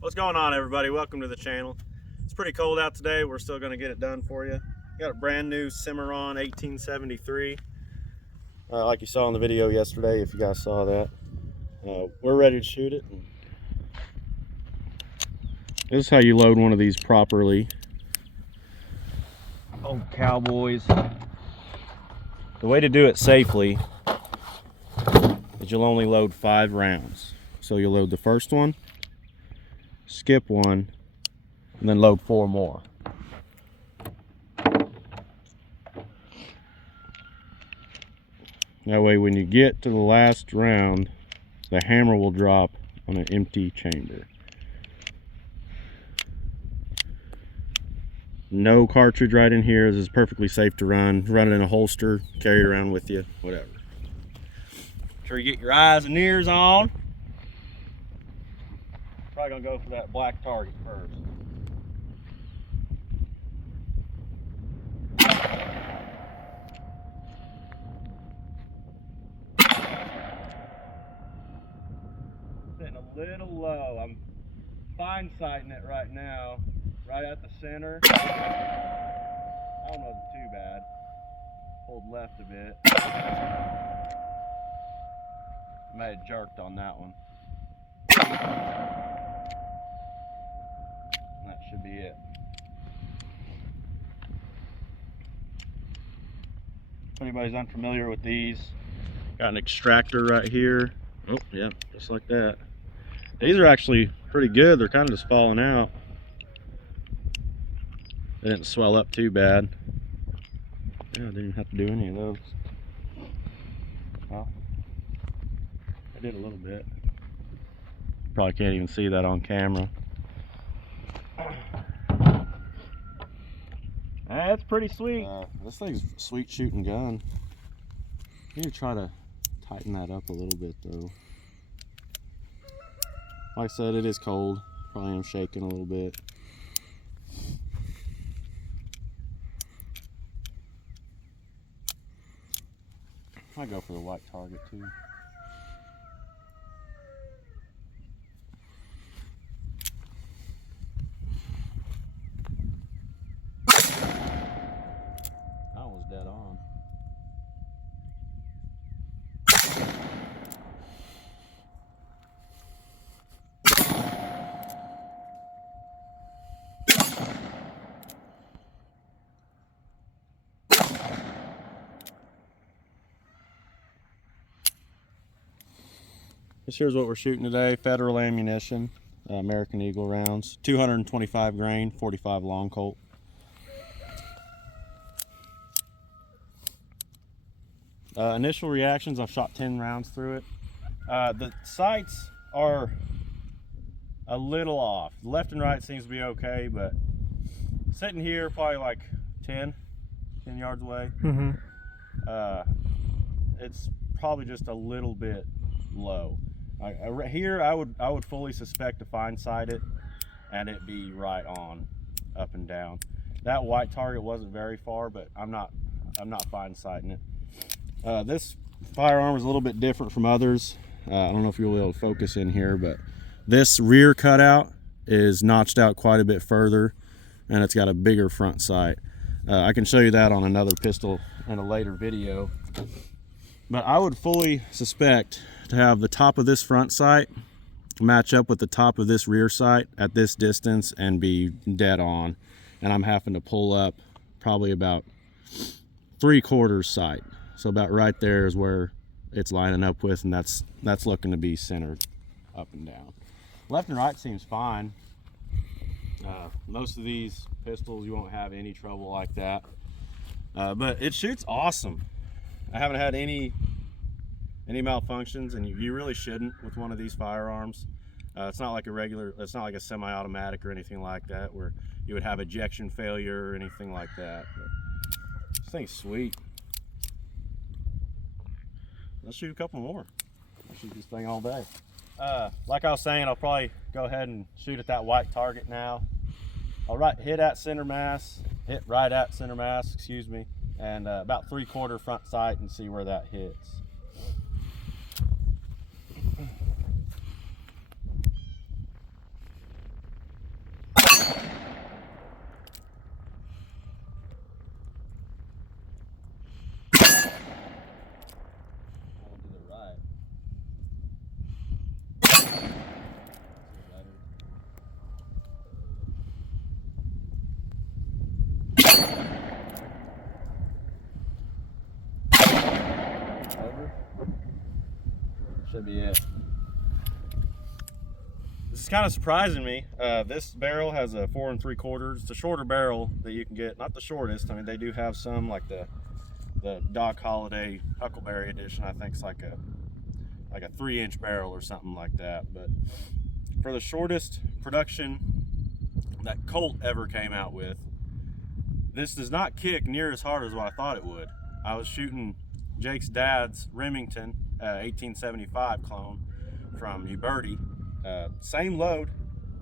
What's going on, everybody? Welcome to the channel. It's pretty cold out today. We're still going to get it done for you. Got a brand new Cimarron 1873. Like you saw in the video yesterday, if you guys saw that. We're ready to shoot it. This is how you load one of these properly. Oh, cowboys. The way to do it safely is you'll only load 5 rounds. So you'll load the first one, skip one, and then load 4 more. That way when you get to the last round, the hammer will drop on an empty chamber. No cartridge right in here. This is perfectly safe to run. Run it in a holster, carry it around with you, whatever. Make sure you get your eyes and ears on. Probably gonna go for that black target first. Sitting a little low. I'm fine sighting it right now, right at the center. That one wasn't too bad. Pulled left a bit. May have jerked on that one. That should be it. If anybody's unfamiliar with these, got an extractor right here. Oh, yeah, just like that. These are actually pretty good. They're kind of just falling out. They didn't swell up too bad. Yeah, I didn't even have to do any of those. Well, I did a little bit. Probably can't even see that on camera. That's pretty sweet. This thing's a sweet shooting gun. I need to try to tighten that up a little bit though. Like I said, it is cold. Probably am shaking a little bit. I go for the white target too. That was dead on. This here's what we're shooting today. Federal ammunition, American Eagle rounds, 225 grain, 45 long Colt. Initial reactions, I've shot 10 rounds through it. The sights are a little off. Left and right seems to be okay, but sitting here probably like 10 yards away. It's probably just a little bit low. Here I would fully suspect to find sight it and it be right on, up and down. That white target wasn't very far, but I'm not fine sighting it. This firearm is a little bit different from others. I don't know if you'll be able to focus in here, but this rear cutout is notched out quite a bit further and it's got a bigger front sight. I can show you that on another pistol in a later video. But I would fully suspect to have the top of this front sight match up with the top of this rear sight at this distance and be dead on. And I'm having to pull up probably about 3/4 sight. So about right there is where it's lining up with, and that's looking to be centered up and down. Left and right seems fine. Most of these pistols you won't have any trouble like that. But it shoots awesome. I haven't had any malfunctions, and you really shouldn't with one of these firearms. It's not like it's not like a semi-automatic or anything like that where you would have ejection failure or anything like that. But this thing's sweet. Let's shoot a couple more. I'll shoot this thing all day. Like I was saying, I'll probably go ahead and shoot at that white target now. I'll hit at center mass, hit right at center mass, excuse me, and about 3/4 front sight and see where that hits. Should be it. This is kind of surprising me. This barrel has a 4 3/4. It's a shorter barrel that you can get. Not the shortest. I mean, they do have some like the Doc Holliday Huckleberry edition. I think it's like a 3-inch barrel or something like that. But for the shortest production that Colt ever came out with, this does not kick near as hard as what I thought it would. I was shooting Jake's dad's Remington 1875 clone from Uberti. Same load,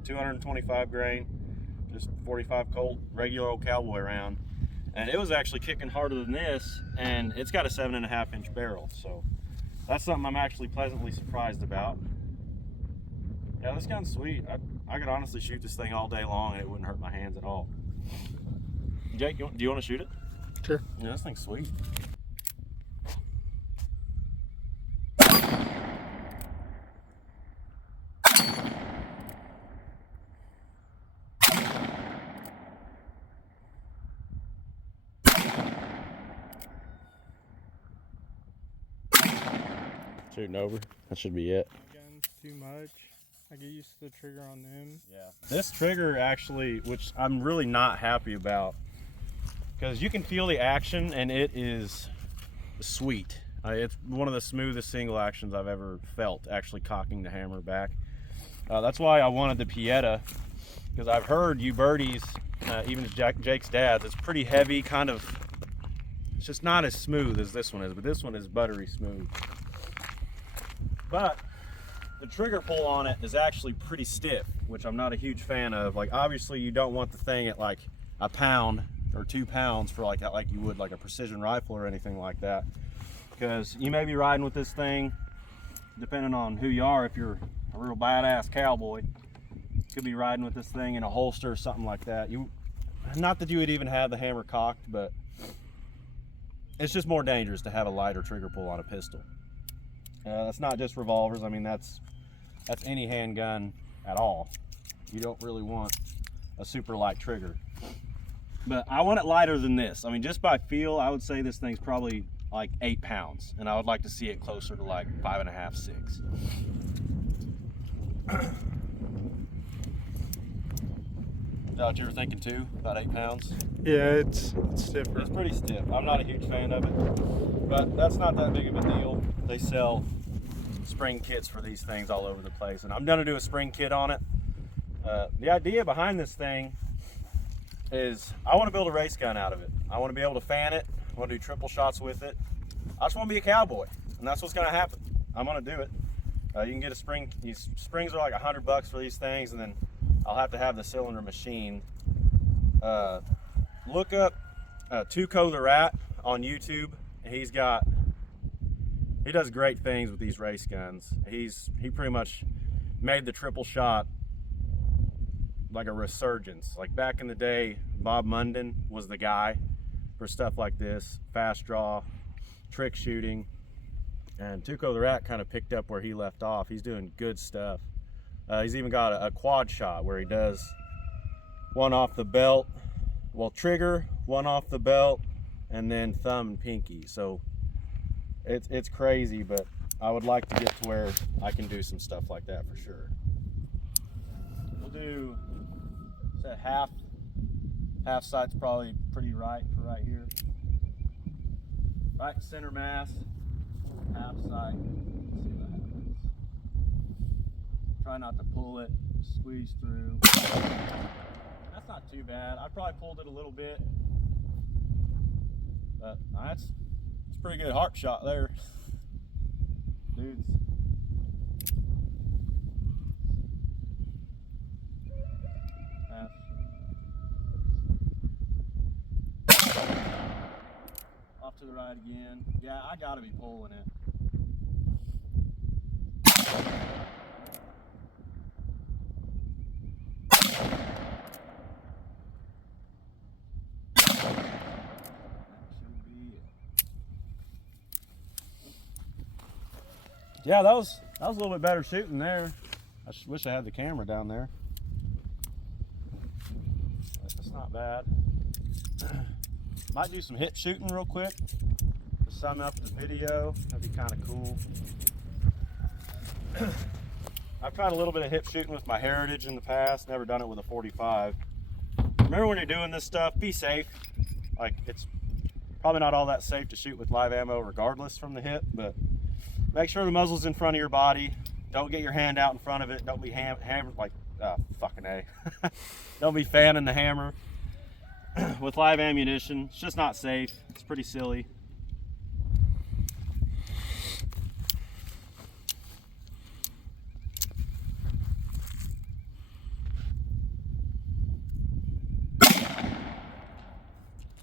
225 grain, just 45 Colt, regular old cowboy round. And it was actually kicking harder than this, and it's got a 7.5-inch barrel. So that's something I'm actually pleasantly surprised about. Yeah, this gun's sweet. I could honestly shoot this thing all day long and it wouldn't hurt my hands at all. Jake, do you want to shoot it? Sure. Yeah, this thing's sweet. Shooting over. That should be it. Guns too much. I get used to the trigger on them. Yeah. This trigger actually, which I'm really not happy about, because you can feel the action and it is sweet. It's one of the smoothest single actions I've ever felt, actually cocking the hammer back. That's why I wanted the Pietta, because I've heard Uberti's, even Jake's dad's, it's pretty heavy, kind of, it's just not as smooth as this one is, but this one is buttery smooth. But the trigger pull on it is actually pretty stiff, which I'm not a huge fan of. Like, obviously you don't want the thing at like a pound or 2 pounds for like you would like a precision rifle or anything like that, because you may be riding with this thing, depending on who you are. If you're a real badass cowboy, you could be riding with this thing in a holster or something like that. Not that you would even have the hammer cocked, but it's just more dangerous to have a lighter trigger pull on a pistol. That's not just revolvers. I mean, that's any handgun at all. You don't really want a super light trigger. But I want it lighter than this. I mean, just by feel, I would say this thing's probably like 8 pounds, and I would like to see it closer to like 5.5, 6. Is that what you were thinking too? About 8 pounds? Yeah, it's stiffer. It's pretty stiff. I'm not a huge fan of it, but that's not that big of a deal. They sell spring kits for these things all over the place, and I'm gonna do a spring kit on it. The idea behind this thing is I want to build a race gun out of it. I want to be able to fan it. I want to do triple shots with it. I just want to be a cowboy, and that's what's going to happen. I'm going to do it. You can get a spring. These springs are like $100 for these things, and then I'll have to have the cylinder machine. Look up Tuco the Rat on YouTube. He does great things with these race guns. He pretty much made the triple shot like a resurgence. Like back in the day, Bob Munden was the guy for stuff like this, fast draw, trick shooting, and Tuco the Rat kind of picked up where he left off. He's doing good stuff. He's even got a quad shot where he does one off the belt, well, trigger, one off the belt, and then thumb and pinky. So it's crazy, but I would like to get to where I can do some stuff like that for sure. We'll do half sight's probably pretty right for right here. Right center mass, half sight. Let's see what happens. Try not to pull it, squeeze through. That's not too bad. I probably pulled it a little bit, but it's a pretty good heart shot there. Dudes. Off to the right again. Yeah, I gotta be pulling it. Yeah, that was a little bit better shooting there. I wish I had the camera down there. That's not bad. Might do some hit shooting real quick to sum up the video. That'd be kind of cool. I've tried a little bit of hip shooting with my Heritage in the past, never done it with a 45. Remember when you're doing this stuff, be safe. Like, it's probably not all that safe to shoot with live ammo regardless from the hip, but make sure the muzzle's in front of your body. Don't get your hand out in front of it. Don't be hammered like, fucking A. Don't be fanning the hammer with live ammunition. It's just not safe. It's pretty silly.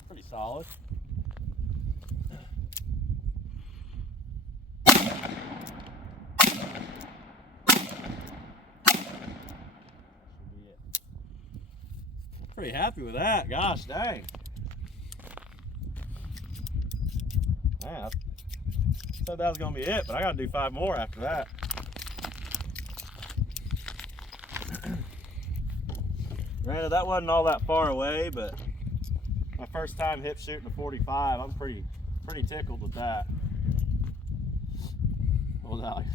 Pretty solid. Pretty happy with that. Gosh dang. Man, I thought that was gonna be it, but I gotta do 5 more after that. Granted, that wasn't all that far away, but my first time hip shooting a 45, I'm pretty tickled with that. What was that, like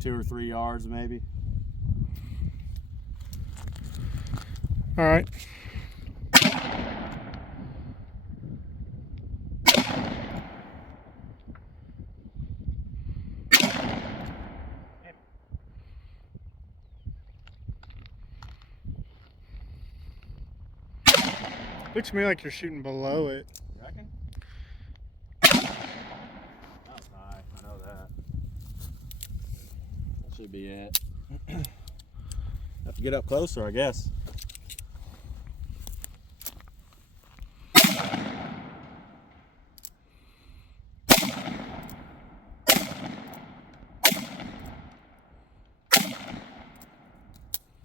2 or 3 yards maybe? All right. Looks to me like you're shooting below it. You reckon? That was high, I know that. That should be it. Have to get up closer, I guess.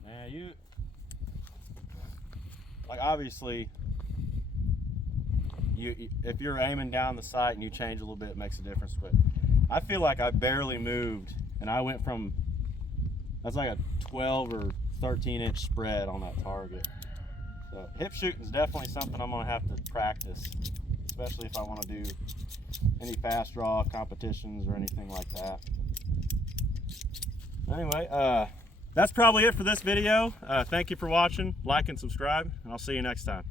Man, like obviously, if you're aiming down the sight and you change a little bit, it makes a difference. But I feel like I barely moved, and I went from, that's like a 12 or 13 inch spread on that target. So hip shooting is definitely something I'm gonna have to practice, especially if I want to do any fast draw competitions or anything like that. Anyway, that's probably it for this video. Thank you for watching. Like and subscribe, and I'll see you next time.